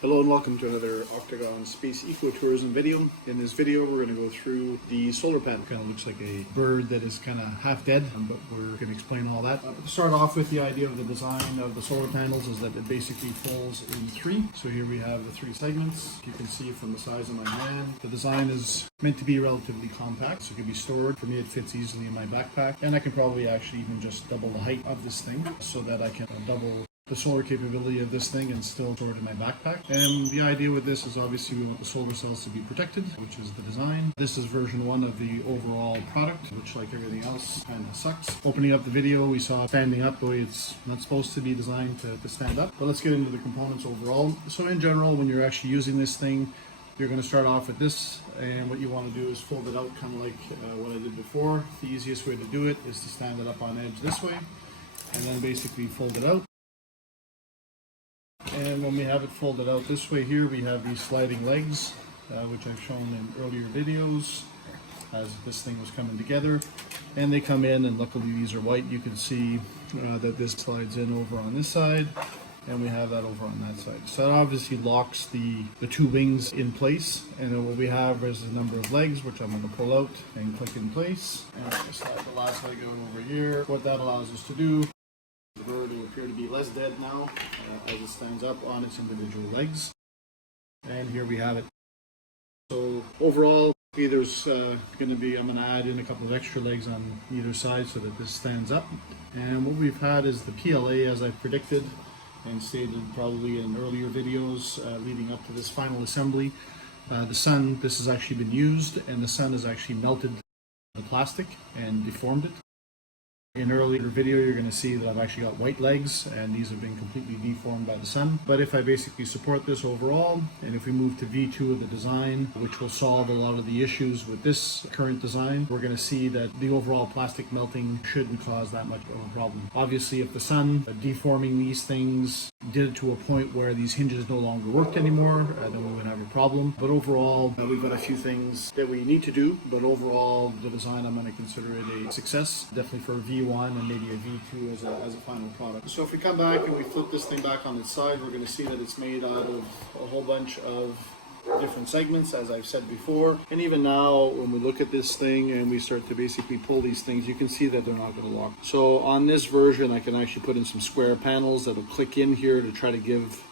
Hello and welcome to another Octagon Space Ecotourism video. In this video we're going to go through the solar panel. Kind of looks like a bird that is kind of half dead, but we're going to explain all that. To start off with, the idea of the design of the solar panels is that it basically folds in three. So here we have the three segments. You can see from the size of my hand, the design is meant to be relatively compact, so it can be stored. For me, it fits easily in my backpack, and I can probably actually even just double the height of this thing so that I can double the solar capability of this thing and still store it in my backpack. And the idea with this is obviously we want the solar cells to be protected, which is the design. This is version 1 of the overall product, which like everything else kind of sucks. Opening up the video, we saw standing up the way it's not supposed to be designed to stand up. But let's get into the components overall. So in general, when you're actually using this thing, you're going to start off with this, and what you want to do is fold it out kind of like what I did before. The easiest way to do it is to stand it up on edge this way, and then basically fold it out. And when we have it folded out this way here, we have these sliding legs, which I've shown in earlier videos as this thing was coming together. And they come in, and luckily these are white. You can see that this slides in over on this side, and we have that over on that side. So that obviously locks the two wings in place. And then what we have is a number of legs, which I'm going to pull out and click in place. And I'm going to slide the last leg out over here. What that allows us to do, the bird will appear to be less dead now as it stands up on its individual legs. And here we have it. So overall, there's going to be, I'm going to add in a couple of extra legs on either side so that this stands up. And what we've had is the PLA, as I predicted and stated probably in earlier videos leading up to this final assembly. The sun, this has actually been used, and the sun has actually melted the plastic and deformed it. In an earlier video, you're going to see that I've actually got white legs, and these have been completely deformed by the sun. But if I basically support this overall, and if we move to V2 of the design, which will solve a lot of the issues with this current design, we're going to see that the overall plastic melting shouldn't cause that much of a problem. Obviously, if the sun deforming these things did it to a point where these hinges no longer worked anymore, then we would have a problem. But overall, we've got a few things that we need to do, but overall, the design, I'm going to consider it a success, definitely for V1 and maybe a V2 as a final product. So if we come back and we flip this thing back on its side, we're going to see that it's made out of a whole bunch of different segments, as I've said before. And even now, when we look at this thing and we start to basically pull these things, you can see that they're not going to lock. So on this version, I can actually put in some square panels that'll click in here to try to give,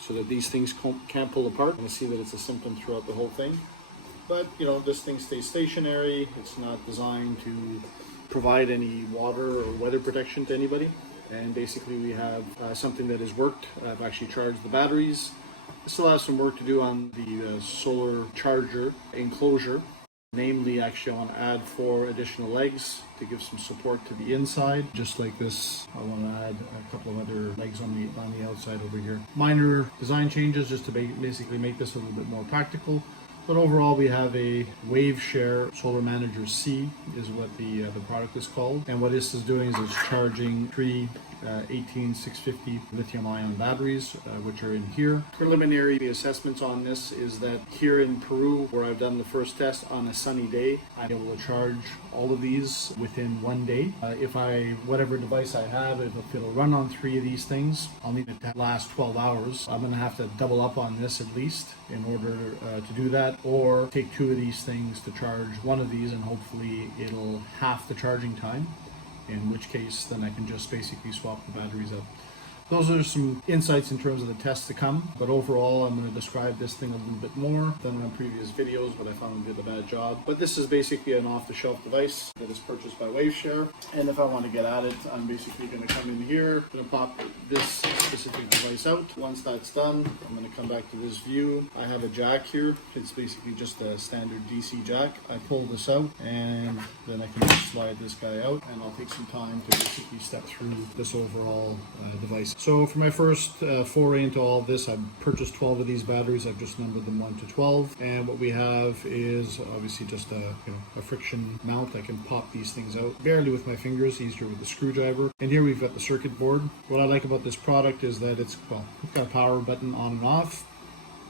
so that these things can't pull apart. And I see that it's a symptom throughout the whole thing. But, this thing stays stationary. It's not designed to provide any water or weather protection to anybody. And basically we have something that has worked. I've actually charged the batteries. Still have some work to do on the solar charger enclosure. Namely, actually I want to add 4 additional legs to give some support to the inside. Just like this, I want to add a couple of other legs on the outside over here. Minor design changes just to basically make this a little bit more practical. But overall, we have a WaveShare Solar Manager C is what the product is called. And what this is doing is it's charging 3 18650 lithium ion batteries, which are in here. Preliminary assessments on this is that here in Peru, where I've done the first test on a sunny day, I'm able to charge all of these within 1 day. Whatever device I have, if it'll run on 3 of these things, I'll need it to last 12 hours. I'm going to have to double up on this at least in order to do that, or take 2 of these things to charge 1 of these, and hopefully it'll half the charging time. In which case, then I can just basically swap the batteries out. Those are some insights in terms of the tests to come, but overall I'm going to describe this thing a little bit more than in previous videos, but I found I did a bad job. But this is basically an off-the-shelf device that is purchased by WaveShare, and if I want to get at it, I'm basically going to come in here, going to pop this specific device out. Once that's done, I'm going to come back to this view. I have a jack here. It's basically just a standard DC jack. I pull this out, and then I can just slide this guy out, and I'll take some time to basically step through this overall device. So for my first foray into all of this, I've purchased 12 of these batteries. I've just numbered them 1 to 12. And what we have is obviously just a friction mount. I can pop these things out barely with my fingers, easier with the screwdriver. And here we've got the circuit board. What I like about this product is that it's got a power button on and off.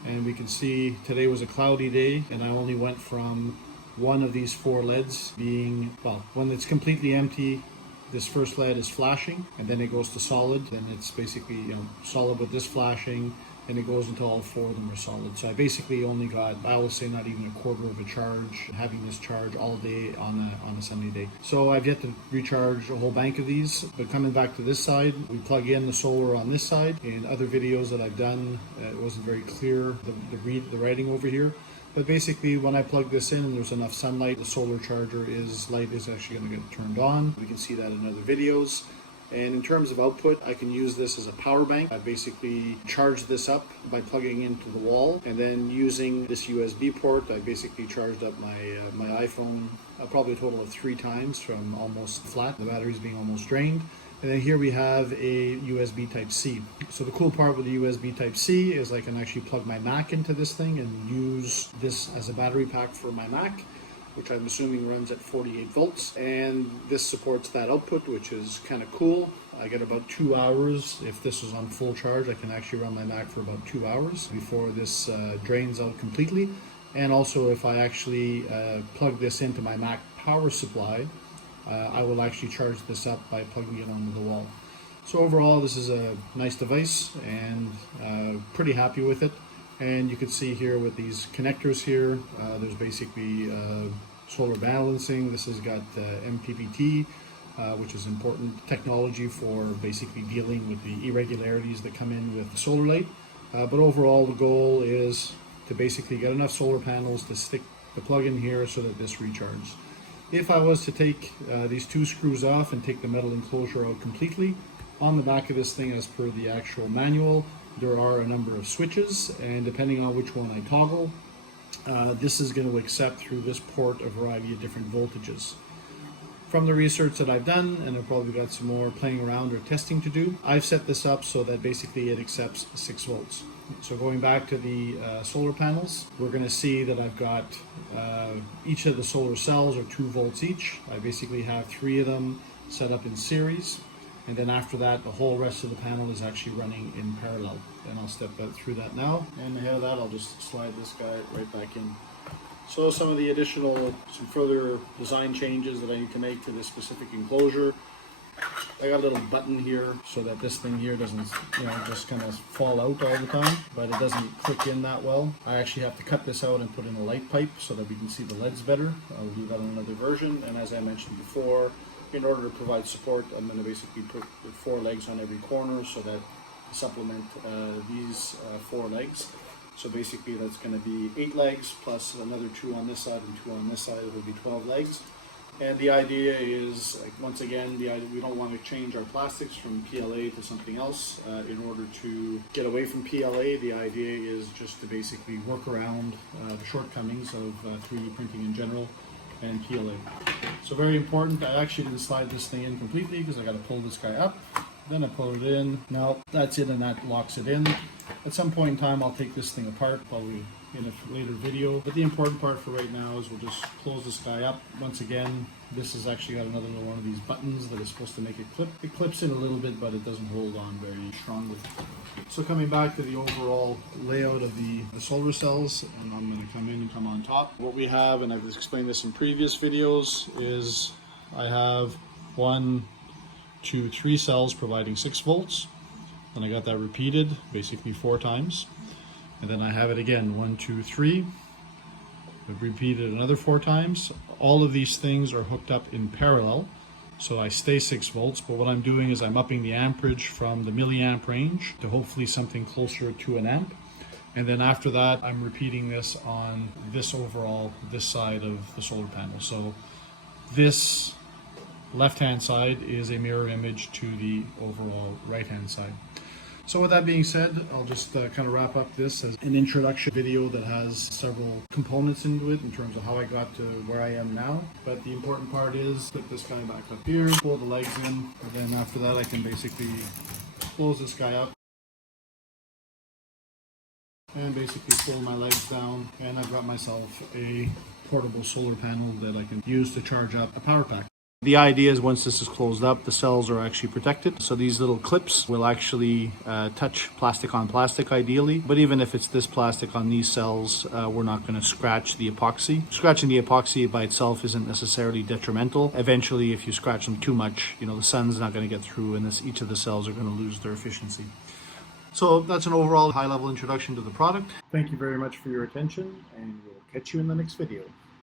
And we can see today was a cloudy day, and I only went from one of these 4 LEDs being, when it's completely empty, this first LED is flashing, and then it goes to solid, and it's basically solid with this flashing, and it goes until all 4 of them are solid. So I basically only got, I will say, not even a quarter of a charge, having this charge all day on a sunny day. So I've yet to recharge a whole bank of these. But coming back to this side, we plug in the solar on this side. In other videos that I've done, it wasn't very clear, the writing over here. But basically, when I plug this in and there's enough sunlight, the solar charger light is actually going to get turned on. We can see that in other videos. And in terms of output, I can use this as a power bank. I basically charge this up by plugging into the wall, and then using this USB port, I basically charged up my iPhone probably a total of 3 times from almost flat, the batteries being almost drained. And then here we have a USB Type-C. So the cool part with the USB Type-C is I can actually plug my Mac into this thing and use this as a battery pack for my Mac, which I'm assuming runs at 48 volts. And this supports that output, which is kind of cool. I get about 2 hours. If this is on full charge, I can actually run my Mac for about 2 hours before this drains out completely. And also, if I actually plug this into my Mac power supply, I will actually charge this up by plugging it onto the wall. So overall, this is a nice device, and pretty happy with it. And you can see here with these connectors here, there's basically solar balancing. This has got MPPT, which is important technology for basically dealing with the irregularities that come in with the solar light. But overall, the goal is to basically get enough solar panels to stick the plug in here so that this recharges. If I was to take these 2 screws off and take the metal enclosure out completely, on the back of this thing, as per the actual manual, there are a number of switches, and depending on which one I toggle, this is going to accept through this port a variety of different voltages. From the research that I've done, and I've probably got some more playing around or testing to do, I've set this up so that basically it accepts 6 volts. So going back to the solar panels, we're going to see that I've got each of the solar cells are 2 volts each. I basically have 3 of them set up in series. And then after that, the whole rest of the panel is actually running in parallel. And I'll step through that now. And ahead of that, I'll just slide this guy right back in. So some of the some further design changes that I need to make to this specific enclosure. I got a little button here so that this thing here doesn't, just kind of fall out all the time, but it doesn't click in that well. I actually have to cut this out and put in a light pipe so that we can see the LEDs better. I'll do that on another version. And as I mentioned before, in order to provide support, I'm going to basically put 4 legs on every corner so that to supplement these 4 legs. So basically that's going to be 8 legs plus another 2 on this side and 2 on this side. It will be 12 legs. And the idea is, once again, we don't want to change our plastics from PLA to something else. In order to get away from PLA, the idea is just to basically work around the shortcomings of 3D printing in general and PLA. So very important, I actually didn't slide this thing in completely because I got to pull this guy up. Then I pull it in. Now that's it, and that locks it in. At some point in time, I'll take this thing apart, probably in a later video. But the important part for right now is we'll just close this guy up. Once again, this has actually got another one of these buttons that is supposed to make it clip. It clips in a little bit, but it doesn't hold on very strongly. So coming back to the overall layout of the solar cells, and I'm going to come in and come on top. What we have, and I've explained this in previous videos, is I have 1, 2, 3 cells providing 6 volts. Then I got that repeated basically 4 times. And then I have it again, 1, 2, 3. I've repeated another 4 times. All of these things are hooked up in parallel, so I stay 6 volts, but what I'm doing is I'm upping the amperage from the milliamp range to hopefully something closer to an amp. And then after that, I'm repeating this on this side of the solar panel. So this left-hand side is a mirror image to the overall right-hand side. So with that being said, I'll just kind of wrap up this as an introduction video that has several components into it in terms of how I got to where I am now. But the important part is put this guy back up here, pull the legs in, and then after that I can basically close this guy up and basically pull my legs down, and I've got myself a portable solar panel that I can use to charge up a power pack. The idea is once this is closed up, the cells are actually protected. So these little clips will actually touch plastic on plastic ideally. But even if it's this plastic on these cells, we're not going to scratch the epoxy. Scratching the epoxy by itself isn't necessarily detrimental. Eventually, if you scratch them too much, the sun's not going to get through, and each of the cells are going to lose their efficiency. So that's an overall high-level introduction to the product. Thank you very much for your attention, and we'll catch you in the next video.